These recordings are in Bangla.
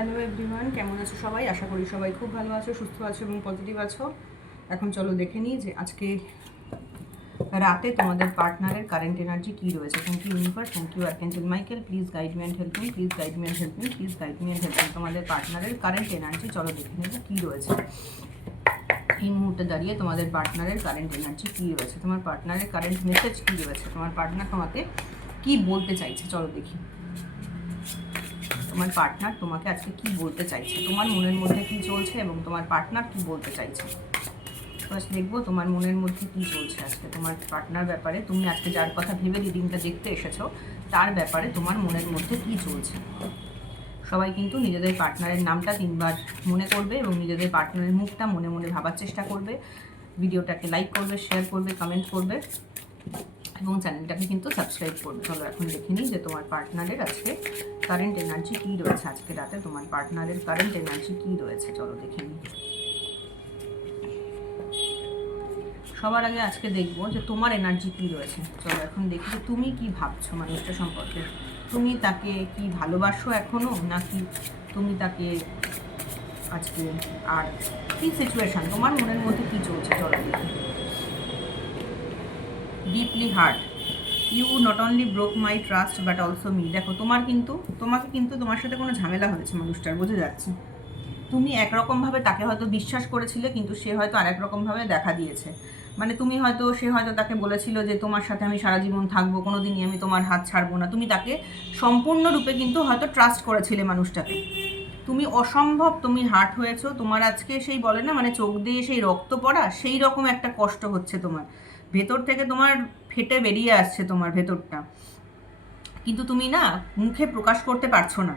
হ্যালো এভরিওয়ান, কেমন আছো সবাই? আশা করি সবাই খুব ভালো আছো, সুস্থ আছো এবং পজিটিভ আছো। এখন চলো দেখে নিই যে আজকে রাতে তোমাদের পার্টনারের কারেন্ট এনার্জি কী রয়েছে। Thank you universe, thank you archangel Michael, please guide me and help me, please guide me and help me, please guide me and help me. তোমাদের পার্টনারের কারেন্ট এনার্জি চলো দেখে নেব কী রয়েছে এই মুহূর্তে দাঁড়িয়ে। তোমাদের পার্টনারের কারেন্ট এনার্জি কী রয়েছে, তোমার পার্টনারের কারেন্ট মেসেজ কী রয়েছে, তোমার পার্টনার তোমাকে কী বলতে চাইছে চলো দেখি। তোমার পার্টনার তোমাকে আজকে কি বলতে চাইছে, তোমার মনের মধ্যে কি চলছে এবং তোমার পার্টনার কি বলতে চাইছে। ফার্স্ট দেখবো তোমার মনের মধ্যে কি চলছে আজকে তোমার পার্টনার ব্যাপারে। তুমি আজকে যার কথা ভেবে রিডিংটা দেখতে এসেছো তার ব্যাপারে তোমার মনের মধ্যে কি চলছে। সবাই কিন্তু নিজেদের পার্টনারের নামটা 3বার মনে করবে এবং নিজেদের পার্টনারের মুখটা মনে মনে ভাবার চেষ্টা করবে। ভিডিওটাকে লাইক করবে, শেয়ার করবে, কমেন্ট করবে এবং চ্যানেলটাকে কিন্তু সাবস্ক্রাইব করবে। চলো এখন দেখে নিই যে তোমার পার্টনারের আজকে কারেন্ট এনার্জি কী রয়েছে। আজকে রাতে তোমার পার্টনারের কারেন্ট এনার্জি কী রয়েছে চলো দেখে নিই। সবার আগে আজকে দেখবো যে তোমার এনার্জি কী রয়েছে। চলো এখন দেখি যে তুমি কি ভাবছো মানুষটা সম্পর্কে। তুমি তাকে কি ভালোবাসো এখনও, নাকি তুমি তাকে আজকে আর কি সিচুয়েশান, তোমার মনের মধ্যে কী চলছে চলো দেখি। Deeply hurt, you not only broke my trust but also me. দেখো তোমাকে কিন্তু তোমার সাথে কোনো ঝামেলা হয়েছে মানুষটার, বোঝা যাচ্ছে। তুমি একরকমভাবে তাকে হয়তো বিশ্বাস করেছিলে, কিন্তু সে হয়তো আরেক রকমভাবে দেখা দিয়েছে। মানে সে হয়তো তাকে বলেছিল যে তোমার সাথে আমি সারা জীবন থাকবো, কোনো দিনই আমি তোমার হাত ছাড়বো না। তুমি তাকে সম্পূর্ণরূপে কিন্তু হয়তো ট্রাস্ট করেছিলে মানুষটাকে। তুমি অসম্ভব, তুমি হার্ট হয়েছো। তোমার আজকে সেই বলে না মানে চোখ দিয়ে সেই রক্ত পড়া, সেই রকম একটা কষ্ট হচ্ছে তোমার ভেতর থেকে, তোমার ফেটে বেরিয়ে আসছে তোমার ভেতরটা, কিন্তু তুমি না মুখে প্রকাশ করতে পারছো না।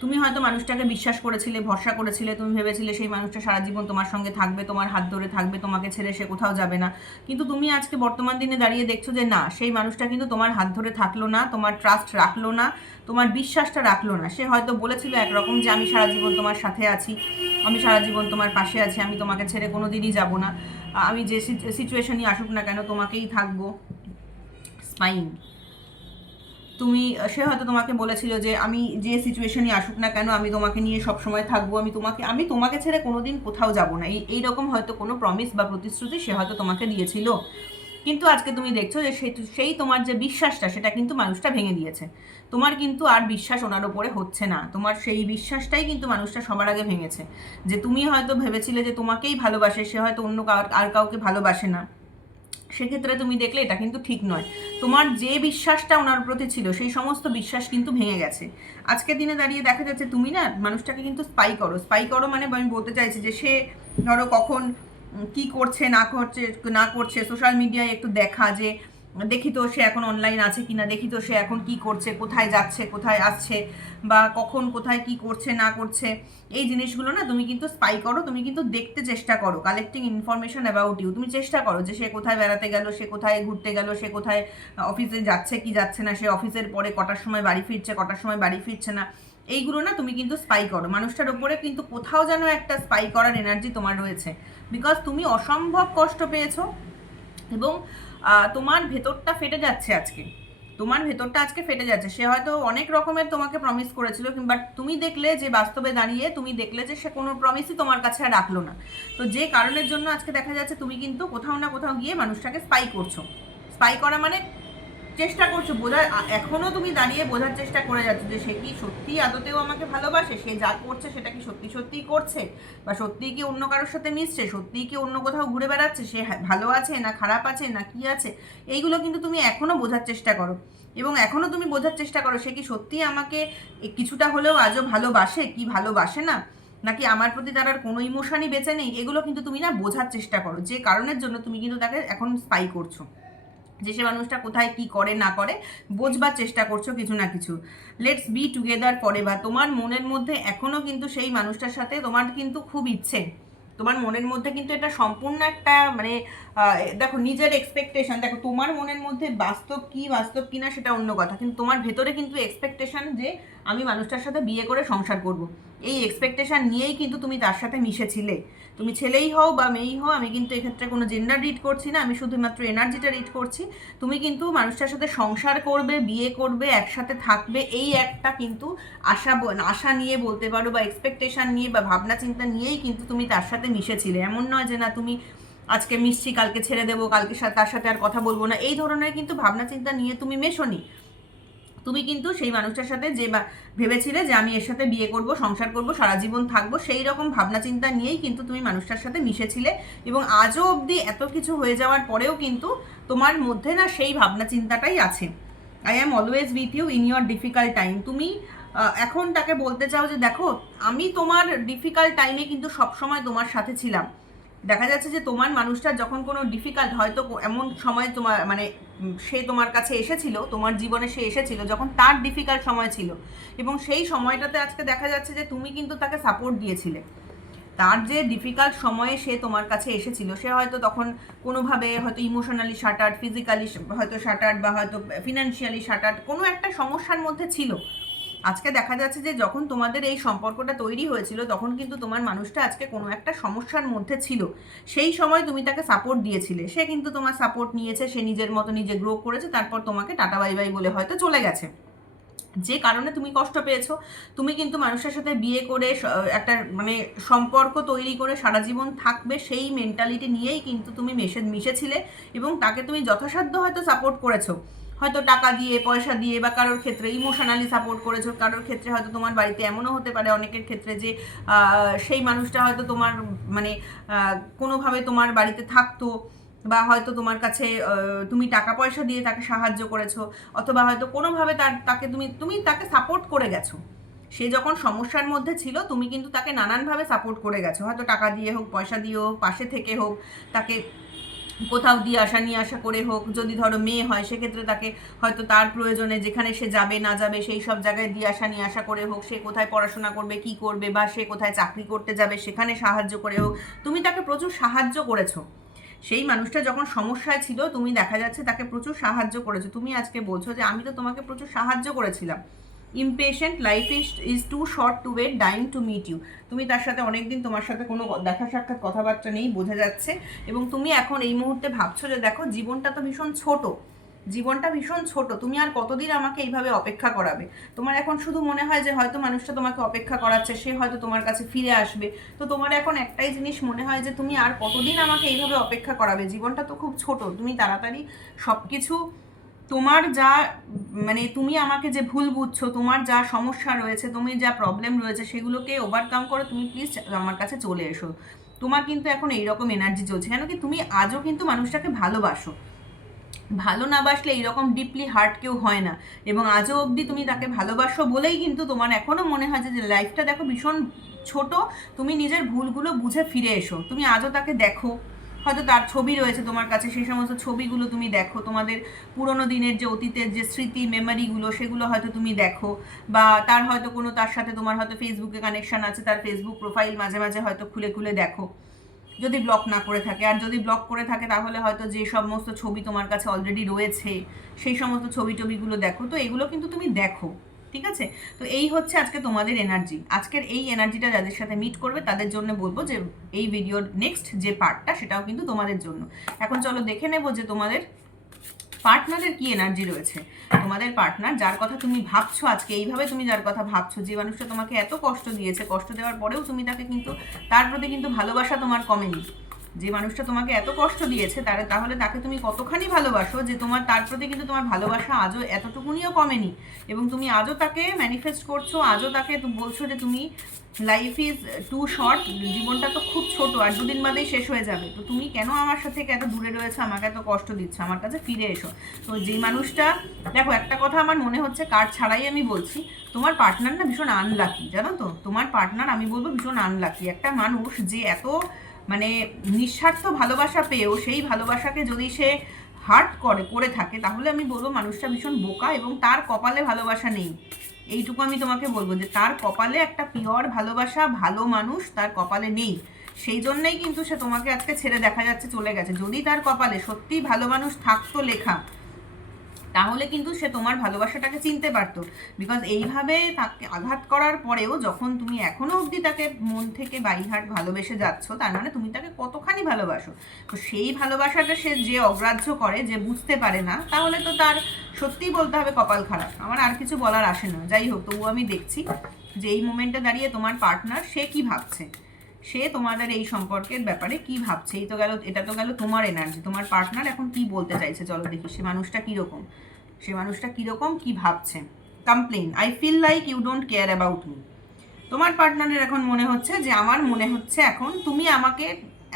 তুমি হয়তো মানুষটাকে বিশ্বাস করেছিলে, ভরসা করেছিলে, তুমি ভেবেছিলে সেই মানুষটা সারা জীবন তোমার সঙ্গে থাকবে, তোমার হাত ধরে থাকবে, তোমাকে ছেড়ে সে কোথাও যাবে না। কিন্তু তুমি আজকে বর্তমান দিনে দাঁড়িয়ে দেখছো যে না, সেই মানুষটা কিন্তু তোমার হাত ধরে থাকলো না, তোমার ট্রাস্ট রাখলো না, তোমার বিশ্বাসটা রাখলো না। সে হয়তো বলেছিল একরকম যে আমি সারা জীবন তোমার সাথে আছি, আমি সারা জীবন তোমার পাশে আছি, আমি তোমাকে ছেড়ে কোনো দিনই যাবো না, আমি যে সিচুয়েশনই আসুক না কেন তোমাকেই থাকবো। স্পাইন, সে হয়তো তোমাকে বলেছিল যে আমি যে সিচুয়েশনই আসুক না কেন আমি তোমাকে নিয়ে সব সময় থাকবো, আমি তোমাকে ছেড়ে কোনোদিন কোথাও যাব না, এইরকম হয়তো কোনো প্রমিস বা প্রতিশ্রুতি সে হয়তো তোমাকে দিয়েছিল। কিন্তু আজকে তুমি দেখছো যে সেই তোমার যে বিশ্বাসটা সেটা কিন্তু মানুষটা ভেঙে দিয়েছে। তোমার কিন্তু আর বিশ্বাস ওনার ওপরে হচ্ছে না, তোমার সেই বিশ্বাসটাই কিন্তু মানুষটা সবার আগে ভেঙেছে। যে তুমি হয়তো ভেবেছিলে যে তোমাকেই ভালোবাসে, সে হয়তো অন্য আর কাউকে ভালোবাসে না। সেক্ষেত্রে তুমি দেখলে এটা কিন্তু ঠিক নয়। তোমার যে বিশ্বাসটা ওনার প্রতি ছিল সেই সমস্ত বিশ্বাস কিন্তু ভেঙে গেছে। আজকের দিনে দাঁড়িয়ে দেখা যাচ্ছে তুমি না মানুষটাকে কিন্তু স্পাই করো মানে আমি বলতে চাইছি যে সে ধরো কখন কি করছে না করছে সোশ্যাল মিডিয়ায় একটু দেখা, যে দেখি তো সে এখন অনলাইন আছে কিনা, দেখি তো সে এখন কি করছে, কোথায় যাচ্ছে কোথায় আসছে, বা কখন কোথায় কি করছে না করছে। এই জিনিসগুলো না তুমি কিন্তু স্পাই করো, তুমি কিন্তু দেখতে চেষ্টা করো, কালেক্টিং ইনফরমেশন অ্যাবাউট ইউ। তুমি চেষ্টা করো যে সে কোথায় বেড়াতে গেল, সে কোথায় ঘুরতে গেল, সে কোথায় অফিসে যাচ্ছে কি যাচ্ছে না, সে অফিসের পরে কটার সময় বাড়ি ফিরছে, কটার সময় বাড়ি ফিরছে না। এইগুলো না তুমি কিন্তু স্পাই করো মানুষটার ওপরে, কিন্তু কোথাও যেন একটা স্পাই করার এনার্জি তোমার রয়েছে। বিকজ তুমি অসম্ভব কষ্ট পেয়েছো এবং তোমার ভেতরটা ফেটে যাচ্ছে আজকে, তোমার ভেতরটা আজকে ফেটে যাচ্ছে। সে হয়তো অনেক রকমের তোমাকে প্রমিস করেছিল, বাট তুমি দেখলে যে বাস্তবে দাঁড়িয়ে তুমি দেখলে যে সে কোনো প্রমিসই তোমার কাছে আর রাখলো না। তো যে কারণের জন্য আজকে দেখা যাচ্ছে তুমি কিন্তু কোথাও না কোথাও গিয়ে মানুষটাকে স্পাই করছো। স্পাই করা মানে চেষ্টা করছো বোঝার, এখনও তুমি দাঁড়িয়ে বোঝার চেষ্টা করে যাচ্ছ যে সে কি সত্যি আদতেও আমাকে ভালোবাসে, সে যা করছে সেটা কি সত্যি সত্যিই করছে, বা সত্যিই কি অন্য কারোর সাথে মিশছে, সত্যিই কি অন্য কোথাও ঘুরে বেড়াচ্ছে, সে ভালো আছে না খারাপ আছে না কি আছে। এইগুলো কিন্তু তুমি এখনও বোঝার চেষ্টা করো, এবং এখনও তুমি বোঝার চেষ্টা করো সে কি সত্যিই আমাকে কিছুটা হলেও আজও ভালোবাসে কি ভালোবাসে না, নাকি আমার প্রতি তার আর কোনো ইমোশনই বেঁচে নেই। এগুলো কিন্তু তুমি না বোঝার চেষ্টা করো, যে কারণের জন্য তুমি কিন্তু তাকে এখন স্পাই করছো, যে সে মানুষটা কোথায় কি করে না করে বোঝবার চেষ্টা করছো কিছু না কিছু। লেটস বি টুগেদার ফরএভার, তোমার মনের মধ্যে এখনও কিন্তু সেই মানুষটার সাথে তোমার কিন্তু খুব ইচ্ছে, তোমার মনের মধ্যে কিন্তু এটা সম্পূর্ণ একটা মানে দেখো নিজের এক্সপেকটেশন, দেখো তোমার মনের মধ্যে বাস্তব কি না সেটা অন্য কথা, কিন্তু তোমার ভেতরে কিন্তু এক্সপেকটেশন যে আমি মানুষটার সাথে বিয়ে করে সংসার করব, এই এক্সপেকটেশন নিয়েই কিন্তু তুমি তার সাথে মিশেছিলে। তুমি ছেলেই হও বা মেয়েই হও, আমি কিন্তু এক্ষেত্রে কোনো জেন্ডার রিড করছি না, আমি শুধুমাত্র এনার্জিটা রিড করছি। তুমি কিন্তু মানুষটার সাথে সংসার করবে, বিয়ে করবে, একসাথে থাকবে, এই একটা কিন্তু আশা নিয়ে বলতে পারো, বা এক্সপেকটেশন নিয়ে বা ভাবনা চিন্তা নিয়েই কিন্তু তুমি তার সাথে মিশেছিলে। এমন নয় যে না তুমি আজকে মিশছি কালকে ছেড়ে দেবো, কালকে তার সাথে আর কথা বলবো না, এই ধরনের কিন্তু ভাবনা চিন্তা নিয়ে তুমি মেশোনি। তুমি কিন্তু সেই মানুষটার সাথে যে ভেবেছিলে যে আমি এর সাথে বিয়ে করব, সংসার করব, সারা জীবন থাকবো, সেই রকম ভাবনা চিন্তা নিয়েই কিন্তু তুমি মানুষটার সাথে মিশেছিলে। এবং আজও অবধি এত কিছু হয়ে যাওয়ার পরেও কিন্তু তোমার মধ্যে না সেই ভাবনা চিন্তাটাই আছে। I am always with you in your difficult time. তুমি এখন তাকে বলতে চাও যে দেখো আমি তোমার ডিফিকাল্ট টাইমে কিন্তু সবসময় তোমার সাথে ছিলাম। দেখা যাচ্ছে যে তোমার মানুষটা যখন কোনো ডিফিকাল্ট, হয়তো এমন সময় তোমার মানে সে তোমার কাছে এসেছিল, তোমার জীবনে সে এসেছিল যখন তার ডিফিকাল্ট সময় ছিল, এবং সেই সময়টাতে আজকে দেখা যাচ্ছে যে তুমি কিন্তু তাকে সাপোর্ট দিয়েছিলে। তার যে ডিফিকাল্ট সময়ে সে তোমার কাছে এসেছিল, সে হয়তো তখন কোনোভাবে হয়তো ইমোশনালি শাটার্ড, ফিজিক্যালি হয়তো শাটার্ড, বা হয়তো ফিনান্সিয়ালি শাটার্ড, কোনো একটা সমস্যার মধ্যে ছিল। আজকে দেখা যাচ্ছে যে যখন তোমাদের এই সম্পর্কটা তৈরি হয়েছিল তখন কিন্তু তোমার মানুষটা আজকে কোনো একটা সমস্যার মধ্যে ছিল, সেই সময় তুমি তাকে সাপোর্ট দিয়েছিলে, সে কিন্তু তোমার সাপোর্ট নিয়েছে, সে নিজের মতো নিজে গ্রো করেছে, তারপর তোমাকে টাটা বাই বাই বলে হয়তো চলে গেছে। যে কারণে তুমি কষ্ট পেয়েছো, তুমি কিন্তু মানুষের সাথে বিয়ে করে একটা মানে সম্পর্ক তৈরি করে সারা জীবন থাকবে সেই মেন্টালিটি নিয়েই কিন্তু তুমি মিশেছিলে, এবং তাকে তুমি যথাসাধ্য হয়তো সাপোর্ট করেছো, হয়তো টাকা দিয়ে, পয়সা দিয়ে, বা কারোর ক্ষেত্রে ইমোশনালি সাপোর্ট করেছো, কারোর ক্ষেত্রে হয়তো তোমার বাড়িতে এমনও হতে পারে অনেকের ক্ষেত্রে যে সেই মানুষটা হয়তো তোমার মানে কোনোভাবে তোমার বাড়িতে থাকতো, বা হয়তো তোমার কাছে তুমি টাকা পয়সা দিয়ে তাকে সাহায্য করেছো, অথবা হয়তো কোনোভাবে তাকে তুমি তাকে সাপোর্ট করে গেছো। সে যখন সমস্যার মধ্যে ছিল তুমি কিন্তু তাকে নানানভাবে সাপোর্ট করে গেছো, হয়তো টাকা দিয়ে হোক, পয়সা দিয়ে হোক, পাশে থেকে হোক, তাকে কোথাও দিয়ে আসা নিয়ে আসা করে হোক, যদি ধরো মেয়ে হয় সেক্ষেত্রে তাকে হয়তো তার প্রয়োজনে যেখানে সে যাবে না যাবে সেই সব জায়গায় দিয়ে আসা নিয়ে আসা করে হোক, সে কোথায় পড়াশোনা করবে, কি করবে, বা সে কোথায় চাকরি করতে যাবে সেখানে সাহায্য করে হোক, তুমি তাকে প্রচুর সাহায্য করেছো। সেই মানুষটা যখন সমস্যায় ছিল তুমি দেখা যাচ্ছে তাকে প্রচুর সাহায্য করেছো। তুমি আজকে বলছো যে আমি তো তোমাকে প্রচুর সাহায্য করেছিলাম। Impatient, life is too short to wait, dying to meet you. তুমি তার সাথে অনেকদিন তোমার সাথে কোনো দেখা সাক্ষাৎ কথাবার্তা নেই, বোঝা যাচ্ছে। এবং তুমি এখন এই মুহূর্তে ভাবছো যে দেখো জীবনটা তো ভীষণ ছোট, জীবনটা ভীষণ ছোট, তুমি আর কতদিন আমাকে এইভাবে অপেক্ষা করাবে। তোমার এখন শুধু মনে হয় যে হয়তো মানুষটা তোমাকে অপেক্ষা করাচ্ছে, সে হয়তো তোমার কাছে ফিরে আসবে। তো তোমার এখন একটাই জিনিস মনে হয় যে তুমি আর কতদিন আমাকে এইভাবে অপেক্ষা করাবে, জীবনটা তো খুব ছোট, তুমি তাড়াতাড়ি সব কিছু তোমার যা মানে তুমি আমাকে যে ভুল বুঝছো, তোমার যা সমস্যা রয়েছে, তুমি যা প্রবলেম রয়েছে সেগুলোকে ওভারকাম করে তুমি প্লিজ আমার কাছে চলে এসো। তোমার কিন্তু এখন এইরকম এনার্জি চলছে, কেন কি তুমি আজও কিন্তু মানুষটাকে ভালোবাসো। ভালো না বাসলে এইরকম ডিপলি হার্ট কেউ হয় না, এবং আজও অবধি তুমি তাকে ভালোবাসো বলেই কিন্তু তোমার এখনও মনে হয় যে লাইফটা দেখো ভীষণ ছোট, তুমি নিজের ভুলগুলো বুঝে ফিরে এসো। তুমি আজও তাকে দেখো, হয়তো তার ছবি রয়েছে তোমার কাছে, সেই সমস্ত ছবিগুলো তুমি দেখো, তোমাদের পুরোনো দিনের যে অতীতের যে স্মৃতি মেমারিগুলো সেগুলো হয়তো তুমি দেখো, বা তার হয়তো কোনো তার সাথে তোমার হয়তো ফেসবুকে কানেকশন আছে, তার ফেসবুক প্রোফাইল মাঝে মাঝে হয়তো খুলে খুলে দেখো, যদি ব্লক না করে থাকে। আর যদি ব্লক করে থাকে তাহলে হয়তো যে সমস্ত ছবি তোমার কাছে অলরেডি রয়েছে সেই সমস্ত টবিগুলো দেখো। তো এগুলো কিন্তু তুমি দেখো, ঠিক আছে? তো এই হচ্ছে আজকে তোমাদের এনার্জি। আজকের এই এনার্জিটা যাদের সাথে মিট করবে তাদের জন্য বলবো যে এই ভিডিওর নেক্সট যে পার্টটা সেটাও কিন্তু তোমাদের জন্য। এখন চলো দেখে নেবো যে তোমাদের পার্টনারের কি এনার্জি রয়েছে। তোমাদের পার্টনার যার কথা তুমি ভাবছো আজকে, এইভাবে তুমি যার কথা ভাবছো, যে মানুষটা তোমাকে এত কষ্ট দিয়েছে, কষ্ট দেওয়ার পরেও তুমি তাকে কিন্তু তার প্রতি কিন্তু ভালোবাসা তোমার কমেনি। যে মানুষটা তোমাকে এত কষ্ট দিয়েছে তাহলে তাকে তুমি কতখানি ভালোবাসো যে তোমার তার প্রতি কিন্তু তোমার ভালোবাসা আজও এতটুকুনিও কমেনি, এবং তুমি আজও তাকে ম্যানিফেস্ট করছো, আজও তাকে বলছো যে তুমি লাইফ ইজ টু শর্ট, জীবনটা তো খুব ছোট, আর দুদিন বাদেই শেষ হয়ে যাবে, তো তুমি কেন আমার সাথে এত দূরে রয়েছো, আমাকে এত কষ্ট দিচ্ছ, আমার কাছে ফিরে এসো। তো যে মানুষটা, দেখো একটা কথা আমার মনে হচ্ছে, কার্ড ছাড়াই আমি বলছি, তোমার পার্টনার না ভীষণ আনলাকি, জানো তো? তোমার পার্টনার আমি বলবো ভীষণ আনলাকি। একটা মানুষ যে এত মানে নিঃস্বার্থ ভালোবাসা পেয়েও সেই ভালোবাসাকে যদি সে হার্ট করে থাকে, তাহলে আমি বলবো মানুষটা ভীষণ বোকা, এবং তার কপালে ভালোবাসা নেই। এইটুকু আমি তোমাকে বলবো যে তার কপালে একটা পিওর ভালোবাসা, ভালো মানুষ তার কপালে নেই। সেই জন্যই কিন্তু সে তোমাকে আজকে ছেড়ে দেখা যাচ্ছে চলে গেছে। যদি তার কপালে সত্যিই ভালো মানুষ থাকতো লেখা, তাহলে কিন্তু সে তোমার ভালোবাসাটাকে চিনতে পারতো। বিকজ এইভাবে তাকে আঘাত করার পরেও যখন তুমি এখনো অবধি তাকে মন থেকে বাইহার্ট ভালোবেসে যাচ্ছ, তার মানে তুমি তাকে কতখানি ভালোবাসো। তো সেই ভালোবাসাটা সে যে অগ্রাহ্য করে, যে বুঝতে পারে না, তাহলে তো তার সত্যিই বলতে হবে কপাল খারাপ। আমার আর কিছু বলার আসে না। যাই হোক, তবু আমি দেখছি যে এই মোমেন্টে দাঁড়িয়ে তোমার পার্টনার সে কি ভাবছে, সে তোমাদের এই সম্পর্কের ব্যাপারে কি ভাবছে। এই তো গেল, এটা তো গেল তোমার এনার্জি। তোমার পার্টনার এখন কি বলতে চাইছে চলো দেখি। সে মানুষটা কীরকম, কি ভাবছে। Complain, I feel like you don't care about me. তোমার পার্টনারের এখন মনে হচ্ছে যে আমার মনে হচ্ছে এখন তুমি আমাকে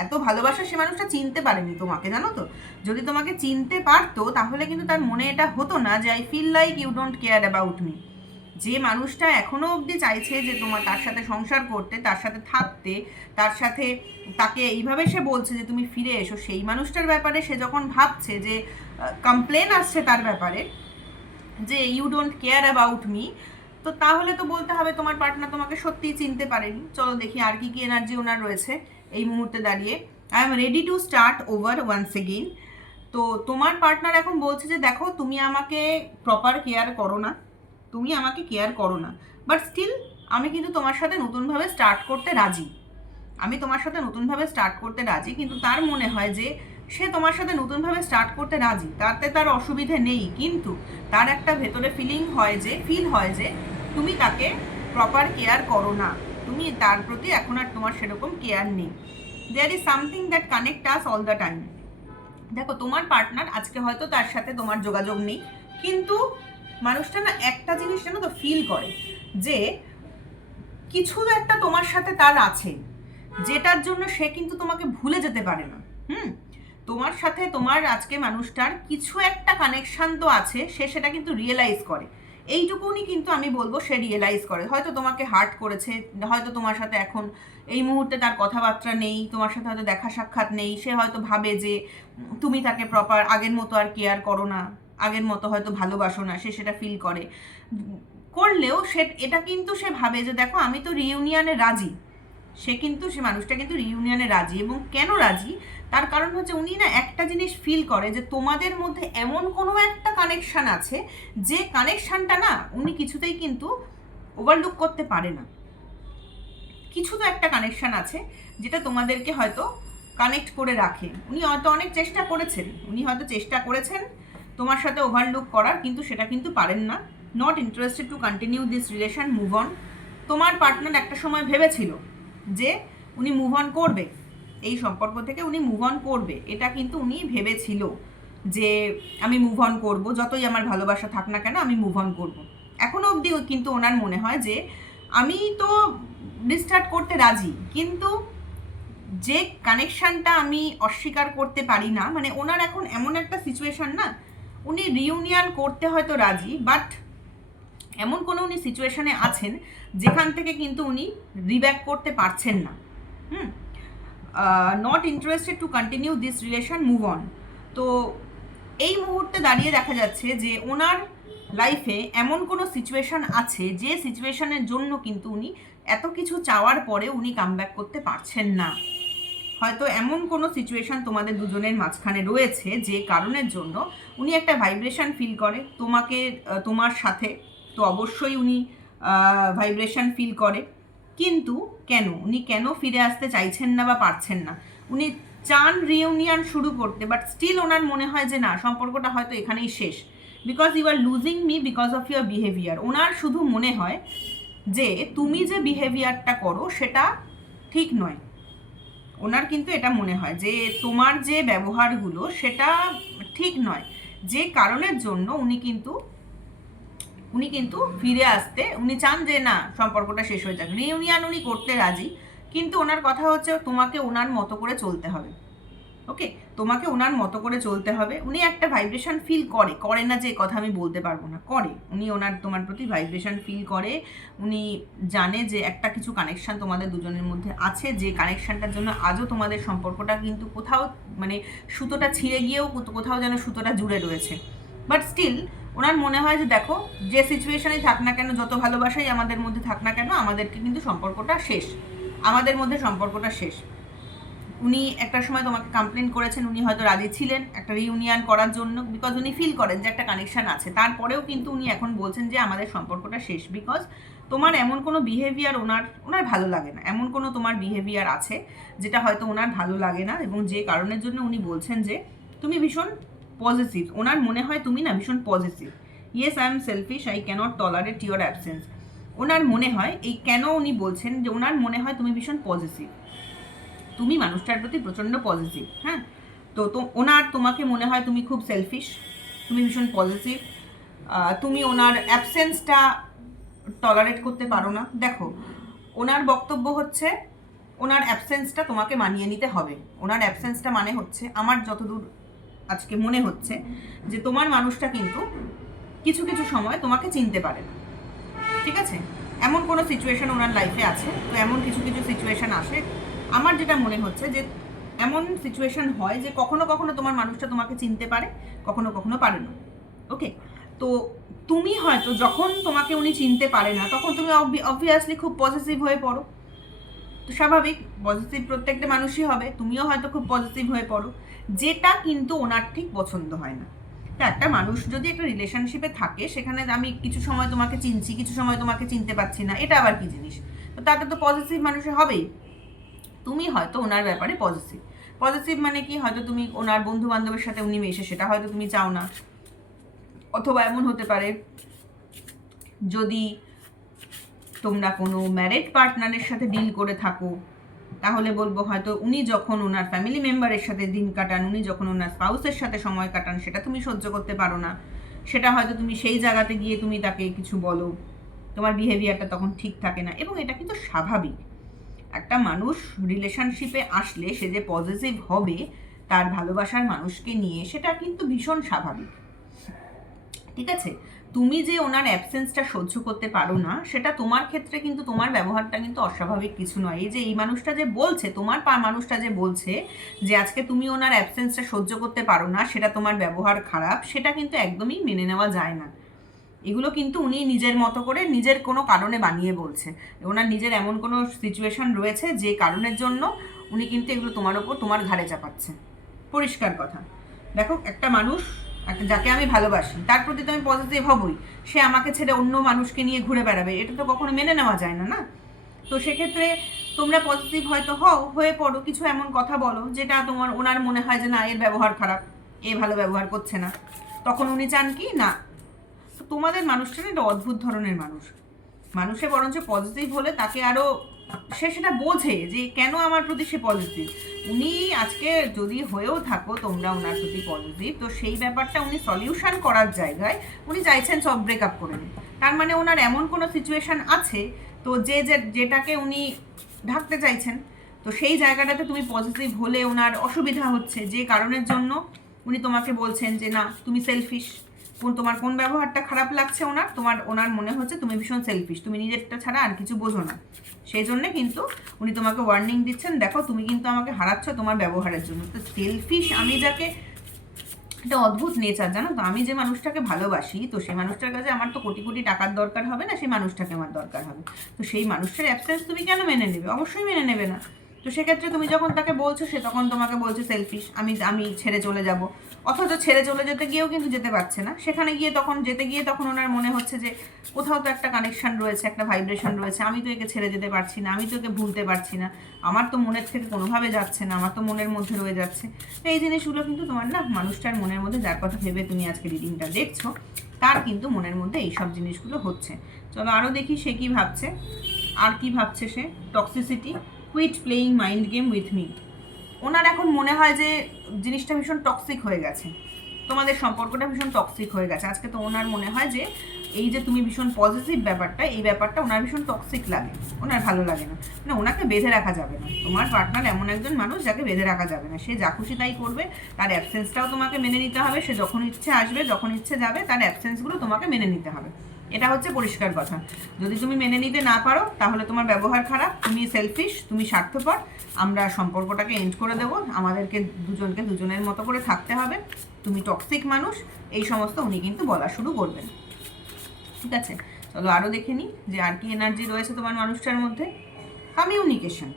এত ভালোবাসা, সে মানুষটা চিনতে পারেনি তোমাকে, জানো তো। যদি তোমাকে চিনতে পারতো তাহলে কিন্তু তার মনে এটা হতো না যে I feel like you don't care about me. যে মানুষটা এখনো অবধি চাইছে যে তোমার তার সাথে সংসার করতে, তার সাথে থাকতে, তার সাথে তাকে এইভাবে সে বলছে যে তুমি ফিরে এসো, সেই মানুষটার ব্যাপারে সে যখন ভাবছে যে কমপ্লেন আসছে তার ব্যাপারে যে you don't care about me, তো তাহলে তো বলতে হবে তোমার পার্টনার তোমাকে সত্যিই চিনতে পারেনি। চলো দেখি আর কি কি এনার্জি ওনার রয়েছে এই মুহূর্তে দাঁড়িয়ে। I am ready to start over once again. তো তোমার পার্টনার এখন বলছে যে দেখো তুমি আমাকে প্রপার কেয়ার করো না, বাট স্টিল আমি কিন্তু তোমার সাথে নতুনভাবে স্টার্ট করতে রাজি। কিন্তু তার মনে হয় যে সে তোমার সাথে নতুনভাবে স্টার্ট করতে রাজি, তাতে তার অসুবিধে নেই, কিন্তু তার একটা ভেতরে ফিল হয় যে তুমি তাকে প্রপার কেয়ার করো না, তুমি তার প্রতি এখন আর তোমার সেরকম কেয়ার নেই। There is something that connect us all the time. দেখো তোমার পার্টনার আজকে হয়তো তার সাথে তোমার যোগাযোগ নেই, কিন্তু মানুষটা না একটা জিনিস যেন তো ফিল করে যে কিছু একটা তোমার সাথে তার আছে, যেটার জন্য সে কিন্তু তোমাকে ভুলে যেতে পারে না। তোমার সাথে তোমার আজকে মানুষটার কিছু একটা কানেকশান তো আছে, সে সেটা কিন্তু রিয়েলাইজ করে। এইটুকুনি কিন্তু আমি বলবো সে রিয়েলাইজ করে। হয়তো তোমাকে হার্ট করেছে, হয়তো তোমার সাথে এখন এই মুহূর্তে তার কথাবার্তা নেই, তোমার সাথে হয়তো দেখা সাক্ষাৎ নেই, সে হয়তো ভাবে যে তুমি তাকে প্রপার আগের মতো আর কেয়ার করো না, আগের মতো হয়তো ভালোবাসো না, সে সেটা ফিল করলেও সে এটা কিন্তু সে ভাবে যে দেখো আমি তো রিইউনিয়নে রাজি। সে মানুষটা কিন্তু রিইউনিয়নে রাজি। এবং কেন রাজি, তার কারণ হচ্ছে উনি না একটা জিনিস ফিল করে যে তোমাদের মধ্যে এমন কোনো একটা কানেকশান আছে, যে কানেকশানটা না উনি কিছুতেই কিন্তু ওভারলুক করতে পারে না। কিছু তো একটা কানেকশান আছে যেটা তোমাদেরকে হয়তো কানেক্ট করে রাখে। উনি হয়তো অনেক চেষ্টা করেছেন তোমার সাথে ওভারলুক করার, কিন্তু সেটা কিন্তু পারেন না। Not interested to continue this relation, move on. তোমার পার্টনার একটা সময় ভেবেছিল যে উনি মুভ অন করবে, এই সম্পর্ক থেকে উনি মুভ অন করবে, এটা কিন্তু উনি ভেবেছিল যে আমি মুভ অন করবো, যতই আমার ভালোবাসা থাক না কেন আমি মুভ অন করবো। এখনও অবধি কিন্তু ওনার মনে হয় যে আমি তো রিস্টার্ট করতে রাজি, কিন্তু যে কানেকশানটা আমি অস্বীকার করতে পারি না, মানে ওনার এখন এমন একটা সিচুয়েশান না, উনি রিইউনিয়ন করতে হয়তো রাজি, বাট এমন কোনো উনি সিচুয়েশানে আছেন যেখান থেকে কিন্তু উনি রিব্যাক করতে পারছেন না। Not interested to continue this relation, move on. তো এই মুহূর্তে দাঁড়িয়ে দেখা যাচ্ছে যে ওনার লাইফে এমন কোনো সিচুয়েশান আছে, যে সিচুয়েশানের জন্য কিন্তু উনি এত কিছু চাওয়ার পরে উনি কামব্যাক করতে পারছেন না। হয়তো এমন কোনো সিচুয়েশান তোমাদের দুজনের মাঝখানে রয়েছে যে কারণের জন্য উনি একটা ভাইব্রেশন ফিল করে তোমার সাথে। তো অবশ্যই উনি ভাইব্রেশন ফিল করে, কিন্তু উনি কেন ফিরে আসতে চাইছেন না বা পারছেন না? উনি চান রিইউনিয়ন শুরু করতে, বাট স্টিল ওনার মনে হয় যে না, সম্পর্কটা হয়তো এখানেই শেষ, because you are losing me because of your behaviour. ওনার শুধু মনে হয় যে তুমি যে বিহেভিয়ারটা করো সেটা ঠিক নয়। ওনার কিন্তু এটা মনে হয় যে তোমার যে ব্যবহারগুলো সেটা ঠিক নয়, যে কারণের জন্য উনি কিন্তু ফিরে আসতে উনি চান যে না, সম্পর্কটা শেষ হয়ে যাক। রিইউনিয়ন উনি করতে রাজি, কিন্তু ওনার কথা হচ্ছে তোমাকে ওনার মতো করে চলতে হবে। ওকে, তোমাকে ওনার মতো করে চলতে হবে। উনি একটা ভাইব্রেশন ফিল করে না যে কথা আমি বলতে পারবো না, করে। উনি তোমার প্রতি ভাইব্রেশন ফিল করে। উনি জানে যে একটা কিছু কানেকশান তোমাদের দুজনের মধ্যে আছে, যে কানেকশানটার জন্য আজও তোমাদের সম্পর্কটা কিন্তু কোথাও মানে সুতোটা ছিঁড়ে গিয়েও কোথাও যেন সুতোটা জুড়ে রয়েছে। বাট স্টিল ওনার মনে হয় যে দেখো, যে সিচুয়েশানেই থাক না কেন, যত ভালোবাসাই আমাদের মধ্যে থাক না কেন, আমাদের মধ্যে সম্পর্কটা শেষ। উনি একটা সময় তোমাকে কমপ্লেন করেছেন, উনি হয়তো রাজি ছিলেন একটা রিউনিয়ন করার জন্য, বিকজ উনি ফিল করেন যে একটা কানেকশন আছে। তারপরেও কিন্তু উনি এখন বলছেন যে আমাদের সম্পর্কটা শেষ, বিকজ তোমার এমন কোনো বিহেভিয়ার ওনার ভালো লাগে না। এমন কোনো তোমার বিহেভিয়ার আছে যেটা হয়তো ওনার ভালো লাগে না, এবং যে কারণের জন্য উনি বলছেন যে তুমি ভীষণ পজিটিভ। ওনার মনে হয় তুমি না ভীষণ positive. Yes, I am selfish, I can't tolerate your absence. ওনার মনে হয়, এই কেন উনি বলছেন যে ওনার মনে হয় তুমি ভীষণ পজিটিভ, তুমি মানুষটার প্রতি প্রচণ্ড পজিটিভ। হ্যাঁ, তো ওনার তোমাকে মনে হয় তুমি খুব সেলফিশ, তুমি ভীষণ পজিটিভ, তুমি ওনার অ্যাবসেন্সটা টলারেট করতে পারো না। দেখো, ওনার বক্তব্য হচ্ছে ওনার অ্যাবসেন্সটা তোমাকে মানিয়ে নিতে হবে। ওনার অ্যাবসেন্সটা মানে হচ্ছে, আমার যতদূর আজকে মনে হচ্ছে যে তোমার মানুষটা কিন্তু কিছু কিছু সময় তোমাকে চিনতে পারে না। ঠিক আছে, এমন কোনো সিচুয়েশন ওনার লাইফে আছে, তো এমন কিছু কিছু সিচুয়েশন আসে, আমার যেটা মনে হচ্ছে যে এমন সিচুয়েশন হয় যে কখনো কখনো তোমার মানুষটা তোমাকে চিনতে পারে, কখনো কখনো পারে না। ওকে, তো তুমি হয়তো যখন তোমাকে উনি চিনতে পারে না তখন তুমি অবভিয়াসলি খুব পজিটিভ হয়ে পড়ো। তো স্বাভাবিক, পজিটিভ প্রত্যেকটা মানুষই হবে, তুমিও হয়তো খুব পজিটিভ হয়ে পড়ো, যেটা কিন্তু ওনার ঠিক পছন্দ হয় না। তো একটা মানুষ যদি একটা রিলেশনশিপে থাকে, সেখানে আমি কিছু সময় তোমাকে চিনছি, কিছু সময় তোমাকে চিনতে পারছি না, এটা আবার কি জিনিস? তো তাতে তো পজিটিভ মানুষে হবেই। তুমি হয়তো ওনার ব্যাপারে পজিটিভ। পজিটিভ মানে কি, হয়তো তুমি ওনার বন্ধু বান্ধবের সাথে উনি মেশে, সেটা হয়তো তুমি চাও না। অথবা এমন হতে পারে, যদি তোমরা কোনো ম্যারেড পার্টনারের সাথে ডিল করে থাকো, তাহলে বলবো হয়তো উনি যখন ওনার ফ্যামিলি মেম্বারের সাথে দিন কাটান, উনি যখন ওনার স্পাউসের সাথে সময় কাটান, সেটা তুমি সহ্য করতে পারো না। সেটা হয়তো তুমি সেই জায়গাতে গিয়ে তুমি তাকে কিছু বলো, তোমার বিহেভিয়ারটা তখন ঠিক থাকে না, এবং এটা কিন্তু স্বাভাবিক। একটা মানুষ রিলেশনশিপে আসলে সে যে পজিটিভ হবে তার ভালোবাসার মানুষকে নিয়ে, সেটা কিন্তু ভীষণ স্বাভাবিক। ঠিক আছে, তুমি যে ওনার অ্যাবসেন্সটা সহ্য করতে পারো না, সেটা তোমার ক্ষেত্রে কিন্তু তোমার ব্যবহারটা কিন্তু অস্বাভাবিক কিছু নয়। এই যে এই মানুষটা যে বলছে, তোমার মানুষটা যে বলছে যে আজকে তুমি ওনার অ্যাবসেন্সটা সহ্য করতে পারো না, সেটা তোমার ব্যবহার খারাপ, সেটা কিন্তু একদমই মেনে নেওয়া যায় না। এগুলো কিন্তু উনি নিজের মতো করে নিজের কোনো কারণে বানিয়ে বলছে। ওনার নিজের এমন কোনো সিচুয়েশন রয়েছে যে কারণের জন্য উনি কিন্তু এগুলো তোমার ওপর, তোমার ঘাড়ে চাপাচ্ছে। পরিষ্কার কথা। দেখো, একটা মানুষ যাকে আমি ভালোবাসি তার প্রতি তো আমি পজিটিভ হবই, সে আমাকে ছেড়ে অন্য মানুষকে নিয়ে ঘুরে বেড়াবে, এটা তো কখনো মেনে নেওয়া যায় না, না? তো সেক্ষেত্রে তোমরা পজিটিভ হয়তো হয়ে পড়ো, কিছু এমন কথা বলো যেটা তোমার ওনার মনে হয় যে না, এর ব্যবহার খারাপ, এ ভালো ব্যবহার করছে না। তখন উনি চান কি না, তোমাদের মানুষটা না একটা অদ্ভুত ধরনের মানুষ। মানুষে বরঞ্চ পজিটিভ হলে তাকে আরও, সে সেটা বোঝে যে কেন আমার প্রতি সে পজিটিভ। উনি আজকে যদি হয়েও থাকো তোমরা ওনার প্রতি পজিটিভ, তো সেই ব্যাপারটা উনি সলিউশন করার জায়গায় উনি চাইছেন সব ব্রেকআপ করে নিন। তার মানে ওনার এমন কোনো সিচুয়েশন আছে, তো যেটাকে উনি ঢাকতে চাইছেন, তো সেই জায়গাটাতে তুমি পজিটিভ হলে ওনার অসুবিধা হচ্ছে, যে কারণের জন্য উনি তোমাকে বলছেন যে না, তুমি সেলফিশ। তোমার কোন ব্যবহারটা খারাপ লাগছে ওনার মনে হচ্ছে তুমি ভীষণ সেলফিশ, তুমি নিজেরটা ছাড়া আর কিছু বোঝো না। সেই জন্য কিন্তু উনি তোমাকে ওয়ার্নিং দিচ্ছেন, দেখো তুমি কিন্তু আমাকে হারাচ্ছ তোমার ব্যবহারের জন্য। তো সেলফিশ, আমি যাকে, এটা অদ্ভুত নেচার, জানো তো? আমি যে মানুষটাকে ভালোবাসি, তো সেই মানুষটার কাছে আমার তো কোটি কোটি টাকার দরকার হবে না, সেই মানুষটাকে আমার দরকার হবে। তো সেই মানুষটার অ্যাবসেন্স তুমি কেন মেনে নেবে? অবশ্যই মেনে নেবে না। তো সেক্ষেত্রে তুমি যখন তাকে বলছো, সে তখন তোমাকে বলছে সেলফিশ, আমি ছেড়ে চলে যাব। অথচ ছেড়ে চলে যেতে গিয়েও কিন্তু যেতে পারছে না। সেখানে গিয়ে তখন ওনার মনে হচ্ছে যে কোথাও তো একটা কানেকশন রয়েছে, একটা ভাইব্রেশন রয়েছে, আমি তো একে ছেড়ে যেতে পারছি না, আমি তো একে ভুলতে পারছি না, আমার তো মনের থেকে কোনোভাবে যাচ্ছে না, আমার তো মনের মধ্যে রয়ে যাচ্ছে। তো এই জিনিসগুলো কিন্তু তোমার না, মানুষটার মনের মধ্যে, যার কথা ভেবে তুমি আজকে রিডিংটা দেখছো, তার কিন্তু মনের মধ্যে এইসব জিনিসগুলো হচ্ছে। চলো আরও দেখি সে কী ভাবছে। আর কি ভাবছে সে? Toxicity, quit playing mind game with me. ওনার এখন মনে হয় যে জিনিসটা ভীষণ টক্সিক হয়ে গেছে, তোমাদের সম্পর্কটা ভীষণ টক্সিক হয়ে গেছে আজকে। তো ওনার মনে হয় যে এই যে তুমি ভীষণ পজিটিভ ব্যাপারটা, এই ব্যাপারটা ওনার ভীষণ টক্সিক লাগে, ওনার ভালো লাগে না। মানে ওনাকে বেঁধে রাখা যাবে না। তোমার পার্টনার এমন একজন মানুষ যাকে বেঁধে রাখা যাবে না, সে যা খুশি তাই করবে, তার অ্যাবসেন্সটাও তোমাকে মেনে নিতে হবে। সে যখন ইচ্ছে আসবে, যখন ইচ্ছে যাবে, তার অ্যাবসেন্সগুলো তোমাকে মেনে নিতে হবে। এটা হচ্ছে পরিষ্কার কথা। যদি তুমি মেনে নিতে না পারো, তাহলে তোমার ব্যবহার খারাপ, তুমি সেলফিশ, তুমি স্বার্থপর, আমরা সম্পর্কটাকে এন্ড করে দেবো, আমাদেরকে দুজনকে দুজনের মতো করে থাকতে হবে, তুমি টক্সিক মানুষ, এই সমস্ত উনি কিন্তু বলা শুরু করবেন। ঠিক আছে, চলো আরও দেখে নিই যে আর কি এনার্জি রয়েছে তোমার মানুষটার মধ্যে। Communication,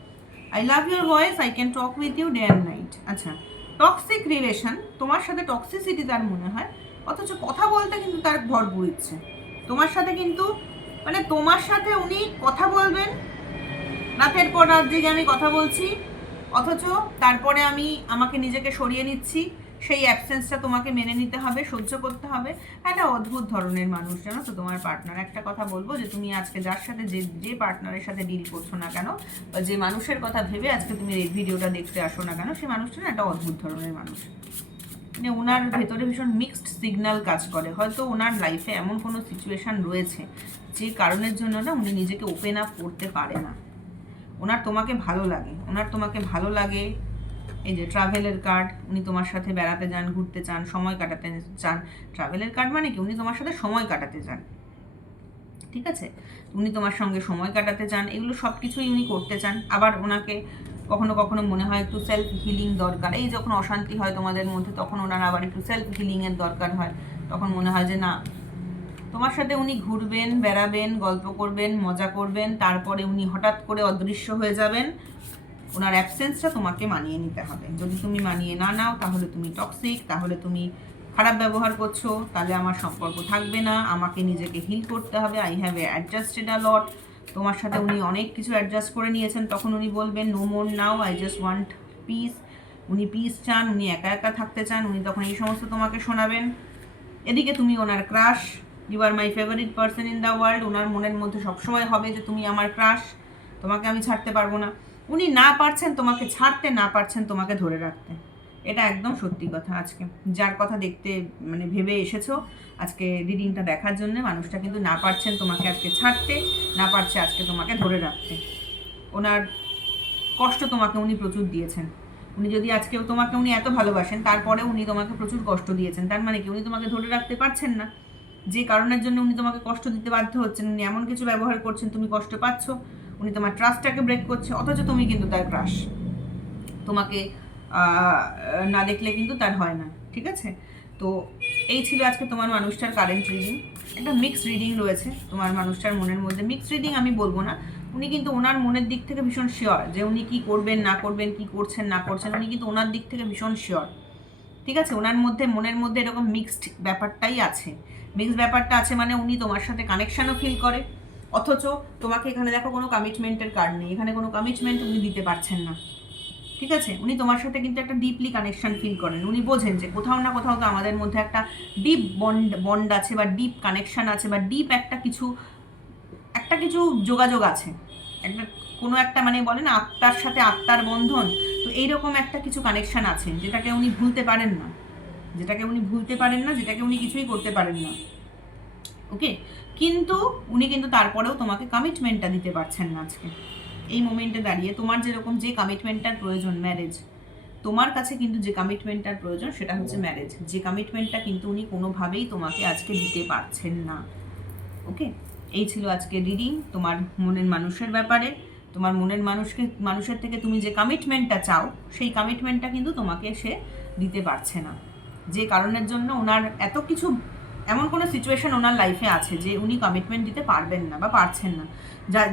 I love your voice, I can talk with you day and night. আচ্ছা, টক্সিক রিলেশন, তোমার সাথে টক্সিসিটি তার মনে হয়, অথচ কথা বলতে কিন্তু তার ভরপুর ইচ্ছে তোমার সাথে, কিন্তু মানে তোমার সাথে উনি কথা বলবেন রাতের পর রাত জেগে, আমি কথা বলছি, অথচ তারপরে আমাকে নিজেকে সরিয়ে নিচ্ছি, সেই অ্যাবসেন্সটা তোমাকে মেনে নিতে হবে, সহ্য করতে হবে। একটা অদ্ভুত ধরনের মানুষ, জানো তো তোমার পার্টনার। একটা কথা বলবো, যে তুমি আজকে যার সাথে যে পার্টনারের সাথে ডিল করছো না কেন, বা যে মানুষের কথা ভেবে আজকে তুমি এই ভিডিওটা দেখতে আসো না কেন, সেই মানুষটা না একটা অদ্ভুত ধরনের মানুষ। মানে ওনার ভেতরে ভীষণ মিক্সড সিগন্যাল কাজ করে। হয়তো ওনার লাইফে এমন কোনো সিচুয়েশান রয়েছে যে কারণের জন্য না উনি নিজেকে ওপেন আপ করতে পারে না। ওনার তোমাকে ভালো লাগে, ওনার তোমাকে ভালো লাগে। এই যে ট্রাভেলের কার্ড, উনি তোমার সাথে বেড়াতে যান, ঘুরতে চান, সময় কাটাতে চান। ট্রাভেলের কার্ড মানে কি, উনি তোমার সাথে সময় কাটাতে চান, ঠিক আছে? উনি তোমার সঙ্গে সময় কাটাতে চান, এগুলো সব কিছুই উনি করতে চান। আবার ওনাকে কখনো কখনো মনে হয় একটু সেলফ হিলিং দরকার। এই যখন অশান্তি হয় তোমাদের মধ্যে, তখন ওনার আবার একটু সেলফ হিলিংয়ের দরকার হয়। তখন মনে হয় যে না, তোমার সাথে উনি ঘুরবেন, বেড়াবেন, গল্প করবেন, মজা করবেন, তারপরে উনি হঠাৎ করে অদৃশ্য হয়ে যাবেন। ওনার অ্যাবসেন্সটা তোমাকে মানিয়ে নিতে হবে। যদি তুমি মানিয়ে না নাও, তাহলে তুমি টক্সিক, তাহলে তুমি খারাপ ব্যবহার করছো, তাহলে আমার সম্পর্ক থাকবে না। আমাকে নিজেকে হিল করতে হবে। আই হ্যাভ অ্যাডজাস্টেড আ লট। তোমার সাথে উনি অনেক কিছু অ্যাডজাস্ট করে নিয়েছেন। তখন উনি বলবেন no more now, I just want peace. উনি পিস চান, উনি একা একা থাকতে চান। উনি তখন এই সমস্ত তোমাকে শোনাবেন। এদিকে তুমি ওনার crush, you are my favourite person in the world. ওনার মনের মধ্যে সবসময় হবে যে তুমি আমার ক্রাশ, তোমাকে আমি ছাড়তে পারবো না। উনি না পারছেন তোমাকে ছাড়তে, না পারছেন তোমাকে ধরে রাখতে। এটা একদম সত্যি কথা। আজকে যার কথা দেখতে মানে ভেবে এসেছো আজকে রিডিংটা দেখার জন্য, মানুষটা কিন্তু না পারছেন তোমাকে আজকে ছাড়তে, না পারছে আজকে তোমাকে ধরে রাখতে। ওনার কষ্ট তোমাকে উনি প্রচুর দিয়েছেন। উনি যদি আজকেও তোমাকে উনি এত ভালোবাসেন, তারপরেও উনি তোমাকে প্রচুর কষ্ট দিয়েছেন। তার মানে কি, উনি তোমাকে ধরে রাখতে পারছেন না। যে কারণের জন্য উনি তোমাকে কষ্ট দিতে বাধ্য হচ্ছেন, উনি এমন কিছু ব্যবহার করছেন, তুমি কষ্ট পাচ্ছ, উনি তোমার ট্রাস্টটাকে ব্রেক করছে, অথচ তুমি কিন্তু তার ক্রাশ। তোমাকে না দেখলে কিন্তু তার হয় না, ঠিক আছে? তো এই ছিল আজকে তোমার মানুষটার কারেন্ট রিডিং। একটা মিক্সড রিডিং রয়েছে তোমার মানুষটার মনের মধ্যে। মিক্সড রিডিং আমি বলবো না, উনি কিন্তু ওনার মনের দিক থেকে ভীষণ শিওর যে উনি কি করবেন না করবেন, কি করছেন না করছেন, উনি কিন্তু ওনার দিক থেকে ভীষণ শিওর, ঠিক আছে? ওনার মধ্যে মনের মধ্যে এরকম মিক্সড ব্যাপারটাই আছে। মিক্সড ব্যাপারটা আছে মানে উনি তোমার সাথে কানেকশানও ফিল করে, অথচ তোমাকে এখানে দেখো কোনো কমিটমেন্টের কার্ড নেই, এখানে কোনো কমিটমেন্ট উনি দিতে পারছেন না, ঠিক আছে? উনি তোমার সাথে কিন্তু একটা ডিপলি কানেকশন ফিল করেন। উনি বোঝেন যে কোথাও না কোথাও তো আমাদের মধ্যে একটা ডিপ বন্ড আছে, বা ডিপ কানেকশন আছে, বা ডিপ একটা কিছু যোগাযোগ আছে, একটা কোনো একটা মানে বলে না আত্মার সাথে আত্মার বন্ধন। তো এইরকম একটা কিছু কানেকশন আছে যেটাকে উনি ভুলতে পারেন না, যেটাকে উনি কিছুই করতে পারেন না, ওকে? কিন্তু উনি কিন্তু তারপরেও তোমাকে কমিটমেন্টটা দিতে পারছেন না আজকে এই মোমেন্টে দাঁড়িয়ে। তোমার যেরকম যে কমিটমেন্টটার প্রয়োজন ম্যারেজ, তোমার কাছে কিন্তু যে কমিটমেন্টটার প্রয়োজন সেটা হচ্ছে ম্যারেজ। যে কমিটমেন্টটা কিন্তু উনি কোনোভাবেই তোমাকে আজকে দিতে পারছেন না, ওকে? এই ছিল আজকে রিডিং তোমার মনের মানুষের ব্যাপারে। তোমার মনের মানুষের থেকে তুমি যে কমিটমেন্টটা চাও, সেই কমিটমেন্টটা কিন্তু তোমাকে সে দিতে পারছে না। যে কারণের জন্য ওনার এত কিছু, এমন কোনো সিচুয়েশন ওনার লাইফে আছে যে উনি কমিটমেন্ট দিতে পারবেন না বা পারছেন না,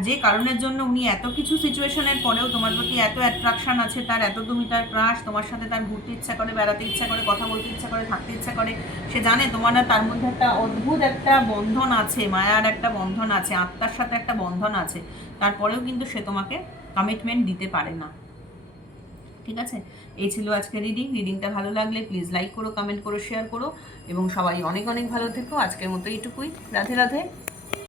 যে কারণের জন্য উনি এত কিছু সিচুয়েশনের পরেও তোমার প্রতি এত অ্যাট্রাকশন আছে তার, এত তুমি তার ক্রাশ, তোমার সাথে তার ঘুরতে ইচ্ছা করে, বেড়াতে ইচ্ছা করে, কথা বলতে ইচ্ছা করে, থাকতে ইচ্ছা করে। সে জানে তোমার আর তার মধ্যে একটা অদ্ভুত একটা বন্ধন আছে, মায়ার একটা বন্ধন আছে, আত্মার সাথে একটা বন্ধন আছে। তারপরেও কিন্তু সে তোমাকে কমিটমেন্ট দিতে পারে না, ঠিক আছে? এই ছিল আজকে রিডিংটা ভালো লাগলে প্লিজ লাইক করো, কমেন্ট করো, শেয়ার করো, এবং সবাই অনেক অনেক ভালো থেকো। আজকের মতো এইটুকুই। রাধে রাধে।